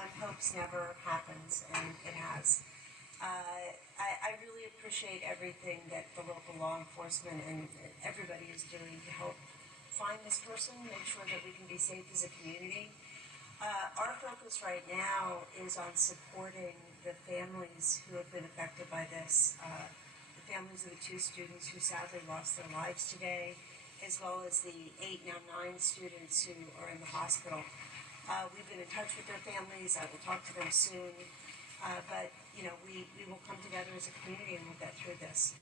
one hopes never happens, and it has. I really appreciate everything that the local law enforcement and everybody is doing to help find this person, make sure that we can be safe as a community. Our focus right now is on supporting the families who have been affected by this, the families of the 2 students who sadly lost their lives today, as well as the 8, now 9 students who are in the hospital. We've been in touch with their families. I will talk to them soon. But, we will come together as a community and we'll get through this.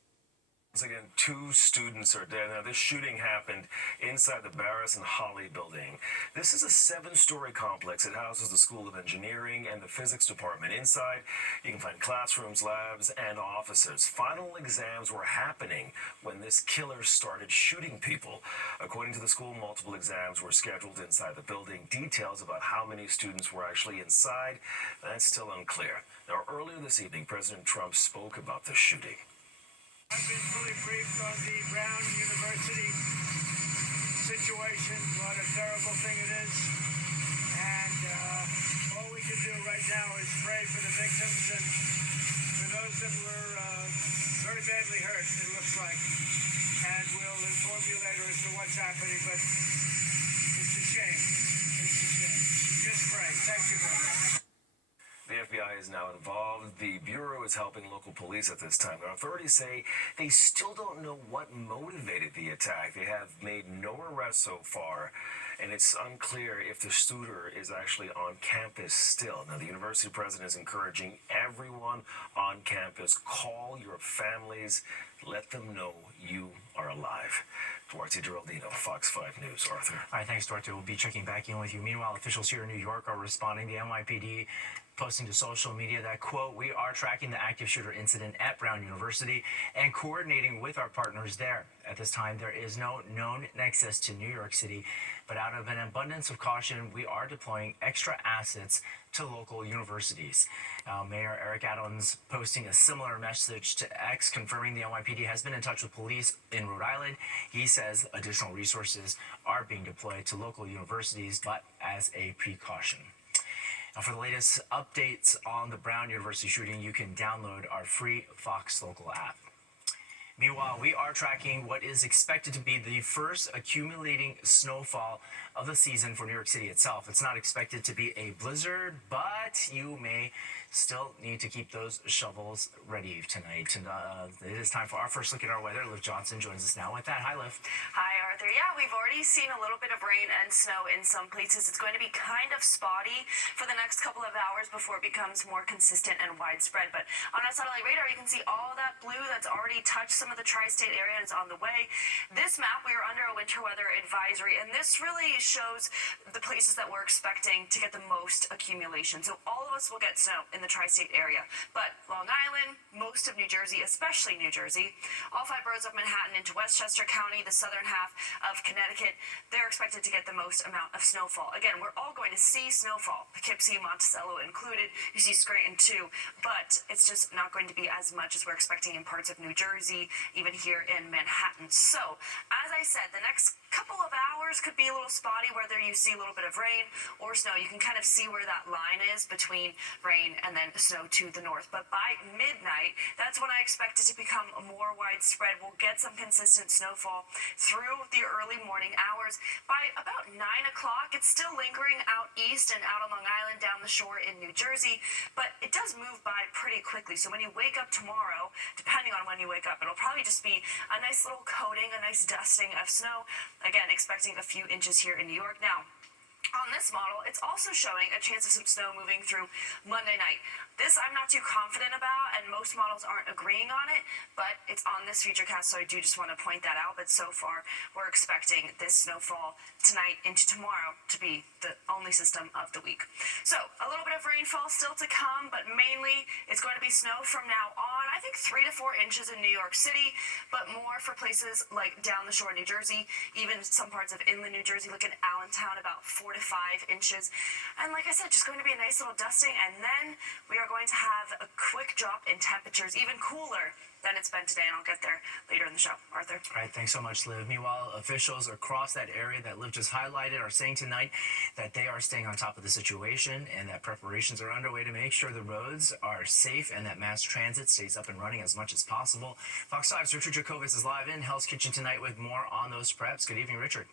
Once again, 2 students are dead. Now, this shooting happened inside the Barris and Holly building. This is a 7-story complex. It houses the School of Engineering and the Physics Department. Inside, you can find classrooms, labs, and offices. Final exams were happening when this killer started shooting people. According to the school, multiple exams were scheduled inside the building. Details about how many students were actually inside, that's still unclear. Now, earlier this evening, President Trump spoke about the shooting. I've been fully briefed on the Brown University situation, what a terrible thing it is, and all we can do right now is pray for the victims and for those that were very badly hurt, it looks like, and we'll inform you later as to what's happening, but it's a shame. It's a shame. Just pray. Thank you very much. The FBI is now involved. The Bureau is helping local police at this time. Now, authorities say they still don't know what motivated the attack. They have made no arrests so far, and it's unclear if the shooter is actually on campus still. Now, the university president is encouraging everyone on campus, call your families, let them know you are alive. Duarte Geraldino, Fox 5 News. Arthur. All right, thanks, Duarte. We'll be checking back in with you. Meanwhile, officials here in New York are responding. The NYPD posting to social media that, quote, "We are tracking the active shooter incident at Brown University and coordinating with our partners there. At this time, there is no known nexus to New York City, but out of an abundance of caution, we are deploying extra assets to local universities." Mayor Eric Adams posting a similar message to X, confirming the NYPD has been in touch with police in Rhode Island. He says additional resources are being deployed to local universities, but as a precaution. Now, for the latest updates on the Brown University shooting, you can download our free Fox Local app. Meanwhile, we are tracking what is expected to be the first accumulating snowfall of the season for New York City itself. It's not expected to be a blizzard, but you may still need to keep those shovels ready tonight. And it is time for our first look at our weather. Liv Johnson joins us now with that. Hi, Liv. Hi, Arthur. Yeah, we've already seen a little bit of rain and snow in some places. It's going to be kind of spotty for the next couple of hours before it becomes more consistent and widespread. But on our satellite radar, you can see all that blue that's already touched some of the tri-state area and is on the way. This map, we are under a winter weather advisory, and this really shows the places that we're expecting to get the most accumulation. So all of us will get snow in the tri-state area, but Long Island, most of New Jersey, especially New Jersey, all 5 boroughs of Manhattan into Westchester County, the southern half of Connecticut, they're expected to get the most amount of snowfall. Again, we're all going to see snowfall, Poughkeepsie, Monticello included. You see Scranton too, but it's just not going to be as much as we're expecting in parts of New Jersey, even here in Manhattan. So, as I said, the next couple of hours could be a little spotty, whether you see a little bit of rain or snow. You can kind of see where that line is between rain and then snow to the north. But by midnight, that's when I expect it to become more widespread. We'll get some consistent snowfall through the early morning hours. By about 9 o'clock, it's still lingering out east and out on Long Island, down the shore in New Jersey, but it does move by pretty quickly. So when you wake up tomorrow, depending on when you wake up, it'll probably just be a nice little coating, a nice dusting of snow. Again, expecting a few inches here in New York. Now, on this model, it's also showing a chance of some snow moving through Monday night. This I'm not too confident about, and most models aren't agreeing on it, but it's on this futurecast, so I do just want to point that out. But so far, we're expecting this snowfall tonight into tomorrow to be the only system of the week. So, a little bit of rainfall still to come, but mainly it's going to be snow from now on. I think think 3 to 4 inches in New York City, but more for places like down the shore, New Jersey, even some parts of inland New Jersey, like in Allentown, about 4 to 5 inches. And like I said, just going to be a nice little dusting, and then we are going to have a quick drop in temperatures, even cooler than it's been today, and I'll get there later in the show. Arthur. All right, thanks so much, Liv. Meanwhile, officials across that area that Liv just highlighted are saying tonight that they are staying on top of the situation and that preparations are underway to make sure the roads are safe and that mass transit stays up and running as much as possible. Fox 5's Richard Jacobus is live in Hell's Kitchen tonight with more on those preps. Good evening, Richard.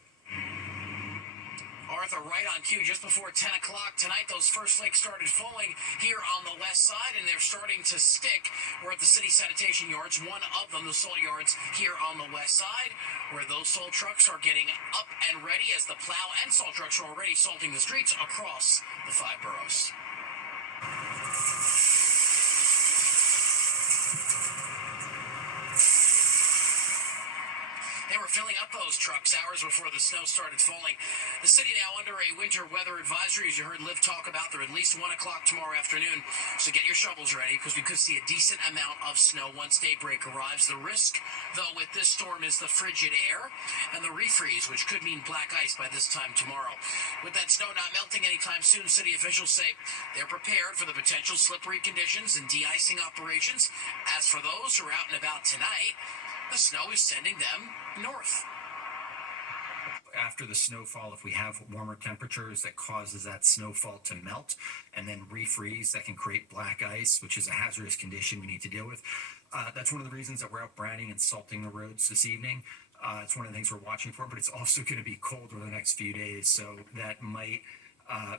Arthur, right on cue, just before 10 o'clock tonight, those first flakes started falling here on the west side, and they're starting to stick. We're at the city sanitation yards, one of them, the salt yards, here on the west side, where those salt trucks are getting up and ready as the plow and salt trucks are already salting the streets across the 5 boroughs. They were filling up those trucks hours before the snow started falling. The city now under a winter weather advisory, as you heard Liv talk about. They're at least 1 o'clock tomorrow afternoon, so get your shovels ready because we could see a decent amount of snow once daybreak arrives. The risk, though, with this storm is the frigid air and the refreeze, which could mean black ice by this time tomorrow. With that snow not melting anytime soon, city officials say they're prepared for the potential slippery conditions and de-icing operations. As for those who are out and about tonight, the snow is sending them north. After the snowfall, if we have warmer temperatures that causes that snowfall to melt and then refreeze, that can create black ice, which is a hazardous condition we need to deal with. That's one of the reasons that we're out branding and salting the roads this evening. It's one of the things we're watching for, but it's also going to be cold over the next few days, so that might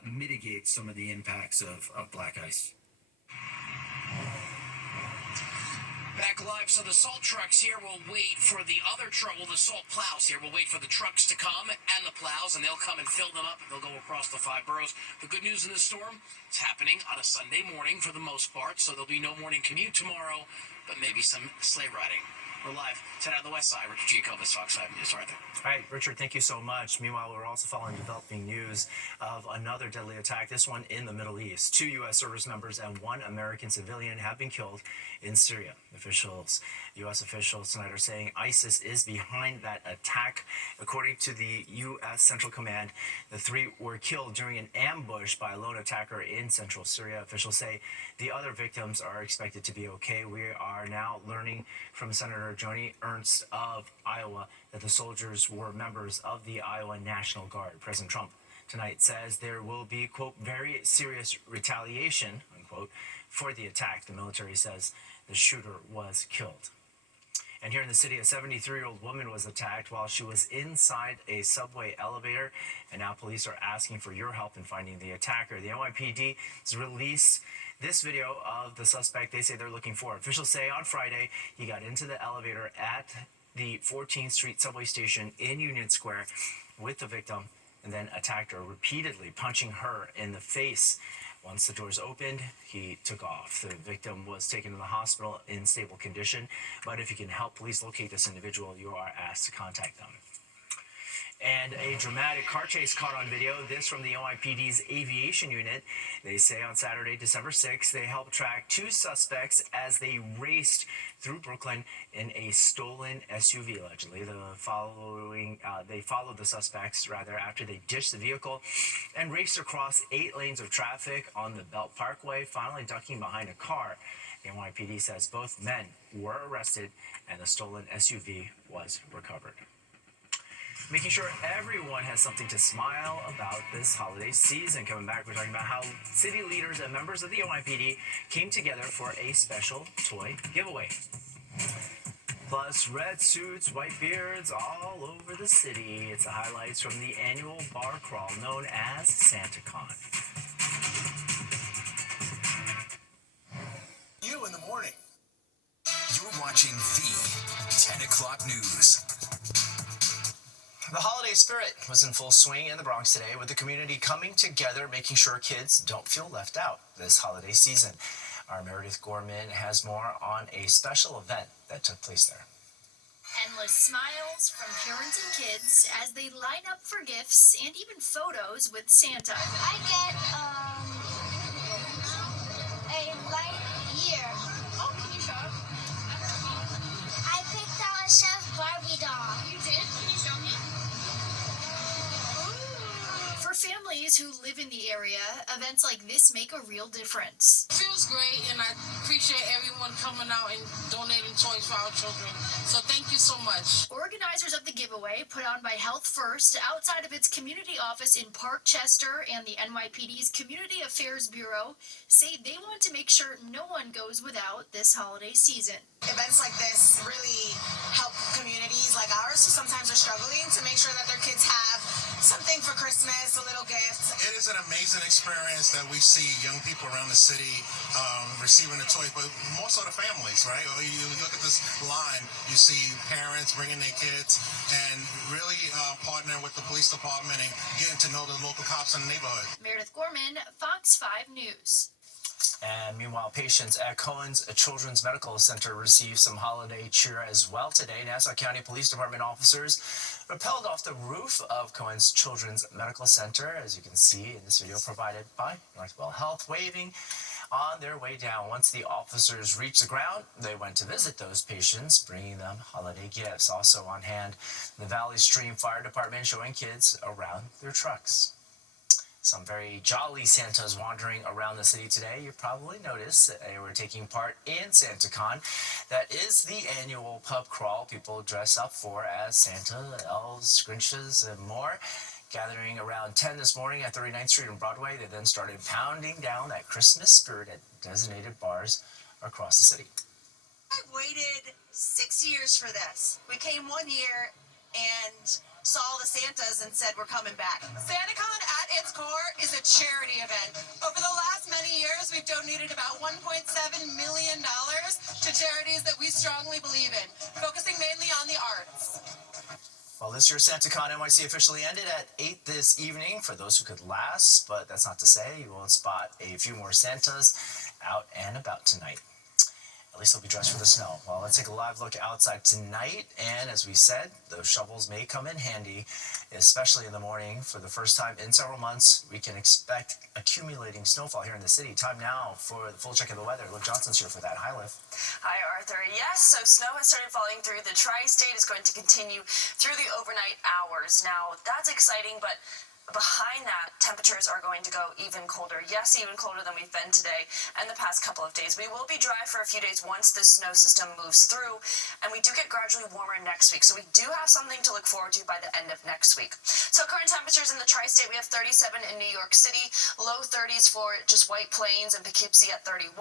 mitigate some of the impacts of black ice. Back live, so the salt trucks here will wait for the other truck, the salt plows here will wait for the trucks to come and the plows, and they'll come and fill them up, and they'll go across the 5 boroughs. The good news in this storm, it's happening on a Sunday morning for the most part, so there'll be no morning commute tomorrow, but maybe some sleigh riding. We're live tonight on the west side. Richard Jacobus, Fox 5 News. Arthur. All right, Richard, thank you so much. Meanwhile, we're also following developing news of another deadly attack, this one in the Middle East. 2 U.S. service members and 1 American civilian have been killed in Syria. U.S. officials tonight are saying ISIS is behind that attack. According to the U.S. Central Command, the 3 were killed during an ambush by a lone attacker in central Syria. Officials say the other victims are expected to be okay. We are now learning from Senator Joni Ernst of Iowa that the soldiers were members of the Iowa National Guard. President Trump tonight says there will be, quote, very serious retaliation, unquote, for the attack. The military says the shooter was killed. And here in the city, a 73-year-old woman was attacked while she was inside a subway elevator, and now police are asking for your help in finding the attacker. The NYPD has released this video of the suspect they say they're looking for. Officials say on Friday he got into the elevator at the 14th Street subway station in Union Square with the victim and then attacked her, repeatedly punching her in the face. Once the doors opened, he took off. The victim was taken to the hospital in stable condition, but if you can help police locate this individual, you are asked to contact them. And a dramatic car chase caught on video. This from the NYPD's aviation unit. They say on Saturday, December 6th, they helped track 2 suspects as they raced through Brooklyn in a stolen SUV, allegedly. They followed the suspects, after they ditched the vehicle and raced across 8 lanes of traffic on the Belt Parkway, finally ducking behind a car. The NYPD says both men were arrested and the stolen SUV was recovered. Making sure everyone has something to smile about this holiday season. Coming back, we're talking about how city leaders and members of the NYPD came together for a special toy giveaway. Plus, red suits, white beards all over the city. It's the highlights from the annual bar crawl known as SantaCon. You in the morning. You're watching the 10 o'clock news. The holiday spirit was in full swing in the Bronx today, with the community coming together, making sure kids don't feel left out this holiday season. Our Meredith Gorman has more on a special event that took place there. Endless smiles from parents and kids as they line up for gifts and even photos with Santa. I get a light year. Oh, can you show? in the area, events like this make a real difference. Feels great, and I appreciate everyone coming out and donating toys for our children. So thank you so much. Organizers of the giveaway, put on by Health First, outside of its community office in Park Chester and the NYPD's Community Affairs Bureau, say they want to make sure no one goes without this holiday season. Events like this really help communities like ours who sometimes are struggling to make sure that their kids have something for Christmas, a little gift. It is an amazing experience that we see young people around the city receiving the toys, but more so the families, right? You look at this line, you see parents bringing their kids and really partnering with the police department and getting to know the local cops in the neighborhood. Meredith Gorman, Fox 5 News. And meanwhile, patients at Cohen's Children's Medical Center received some holiday cheer as well today. Nassau County Police Department officers rappelled off the roof of Cohen's Children's Medical Center, as you can see in this video provided by Northwell Health, waving on their way down. Once the officers reached the ground, they went to visit those patients, bringing them holiday gifts. Also on hand, the Valley Stream Fire Department showing kids around their trucks. Some very jolly Santas wandering around the city today. You probably noticed that they were taking part in SantaCon. That is the annual pub crawl people dress up for as Santa, elves, Grinches, and more. Gathering around 10 this morning at 39th Street and Broadway, they then started pounding down that Christmas spirit at designated bars across the city. I waited 6 years for this. We came 1 year and saw the Santas and said we're coming back. SantaCon at its core is a charity event. Over the last many years, we've donated about $1.7 million to charities that we strongly believe in, focusing mainly on the arts. Well, this year's SantaCon NYC officially ended at 8 this evening for those who could last, but that's not to say you won't spot a few more Santas out and about tonight. At least they'll be dressed for the snow. Well, let's take a live look outside tonight, and as we said, those shovels may come in handy, especially in the morning. For the first time in several months, we can expect accumulating snowfall here in the city. Time now for the full check of the weather. Liv Johnson's here for that. Hi, Liv. Hi, Arthur. Yes, so snow has started falling through. The tri-state is going to continue through the overnight hours. Now, that's exciting, but behind that, temperatures are going to go even colder. Yes, even colder than we've been today and the past couple of days. We will be dry for a few days once the snow system moves through, and we do get gradually warmer next week. So we do have something to look forward to by the end of next week. So current temperatures in the tri-state, we have 37 in New York City, low 30s for just White Plains and Poughkeepsie at 31.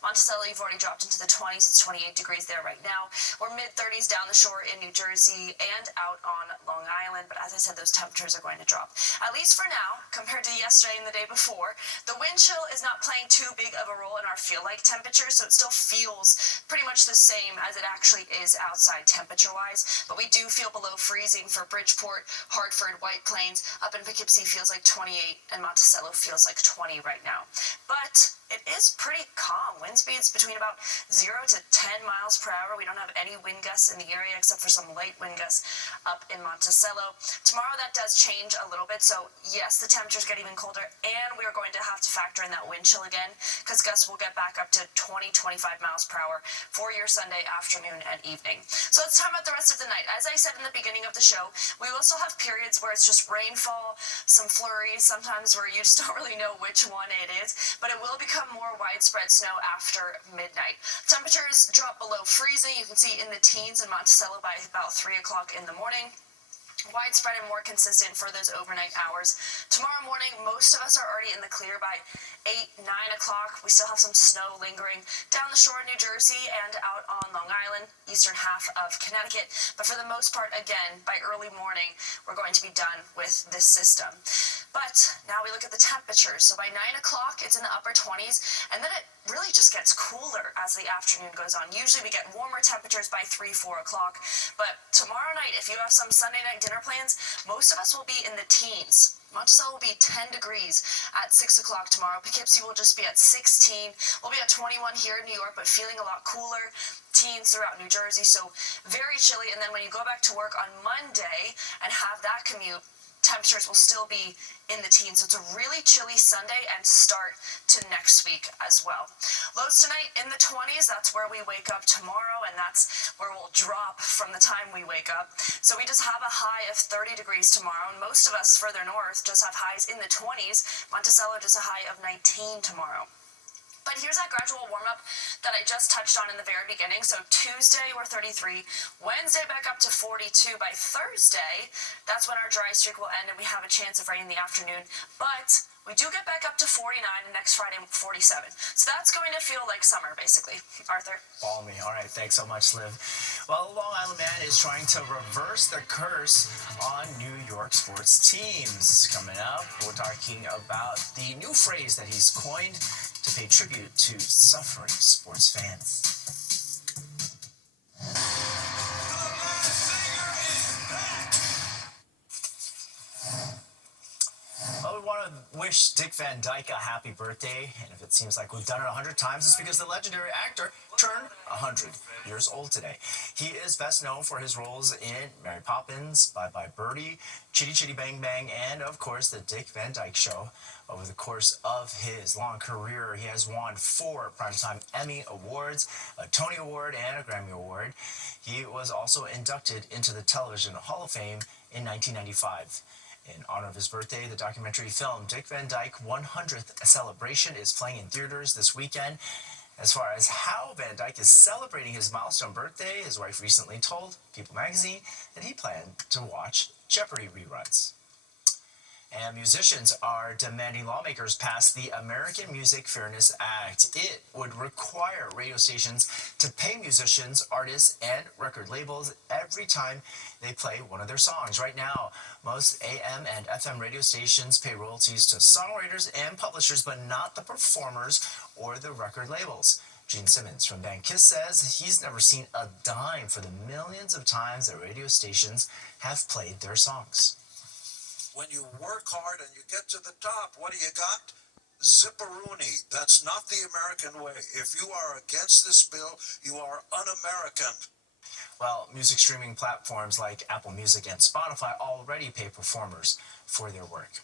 Monticello, you've already dropped into the 20s. It's 28 degrees there right now. We're mid-30s down the shore in New Jersey and out on Long Island. But as I said, those temperatures are going to drop. At least for now, compared to yesterday and the day before. The wind chill is not playing too big of a role in our feel-like temperature, so it still feels pretty much the same as it actually is outside temperature-wise. But we do feel below freezing for Bridgeport, Hartford, White Plains. Up in Poughkeepsie feels like 28, and Monticello feels like 20 right now. But it is pretty calm. Wind speeds between about 0 to 10 miles per hour. We don't have any wind gusts in the area except for some light wind gusts up in Monticello. Tomorrow that does change a little bit. So yes, the temperatures get even colder, and we are going to have to factor in that wind chill again because gusts will get back up to 20-25 miles per hour for your Sunday afternoon and evening. So let's talk about the rest of the night. As I said in the beginning of the show, we will still have periods where it's just rainfall, some flurries, sometimes where you just don't really know which one it is, but it will become more widespread snow after midnight. Temperatures drop below freezing. You can see in the teens in Monticello by about 3 o'clock in the morning. Widespread and more consistent for those overnight hours. Tomorrow morning, most of us are already in the clear by 8, 9 o'clock. We still have some snow lingering down the shore of New Jersey and out on Long Island, eastern half of Connecticut. But for the most part, again, by early morning, we're going to be done with this system. But now we look at the temperatures. So by 9 o'clock, it's in the upper 20s, and then it really just gets cooler as the afternoon goes on. Usually we get warmer temperatures by 3, 4 o'clock. But tomorrow night, if you have some Sunday night dinner plans, most of us will be in the teens. Monticello will be 10 degrees at 6 o'clock tomorrow. Poughkeepsie will just be at 16. We'll be at 21 here in New York, but feeling a lot cooler. Teens throughout New Jersey, so very chilly. And then when you go back to work on Monday and have that commute, temperatures will still be in the teens. So it's a really chilly Sunday and start to next week as well. Lows tonight in the 20s. That's where we wake up tomorrow, and that's where we'll drop from the time we wake up. So we just have a high of 30 degrees tomorrow, and most of us further north just have highs in the 20s. Monticello just a high of 19 tomorrow. But here's that gradual warm-up that I just touched on in the very beginning. So Tuesday, we're 33. Wednesday, back up to 42. By Thursday, that's when our dry streak will end, and we have a chance of rain in the afternoon. But we do get back up to 49, and next Friday, 47. So that's going to feel like summer, basically. Arthur? Follow me. All right, thanks so much, Liv. Well, the Long Island Man is trying to reverse the curse on New York sports teams. Coming up, we're talking about the new phrase that he's coined to pay tribute to suffering sports fans. Well, we want to wish Dick Van Dyke a happy birthday, and if it seems like we've done it 100 times, it's because the legendary actor turned 100 years old today. He is best known for his roles in Mary Poppins, Bye Bye Birdie, Chitty Chitty Bang Bang, and of course the Dick Van Dyke Show. Over the course of his long career, he has won 4 Primetime Emmy Awards, a Tony Award, and a Grammy Award. He was also inducted into the Television Hall of Fame in 1995. In honor of his birthday, the documentary film Dick Van Dyke 100th Celebration is playing in theaters this weekend. As far as how Van Dyke is celebrating his milestone birthday, his wife recently told People magazine that he planned to watch Jeopardy reruns. And musicians are demanding lawmakers pass the American Music Fairness Act. It would require radio stations to pay musicians, artists, and record labels every time they play one of their songs. Right now, most AM and FM radio stations pay royalties to songwriters and publishers, but not the performers or the record labels. Gene Simmons from band Kiss says he's never seen a dime for the millions of times that radio stations have played their songs. When you work hard and you get to the top, what do you got? Zipperoonie. That's not the American way. If you are against this bill, you are un-American. Well, music streaming platforms like Apple Music and Spotify already pay performers for their work.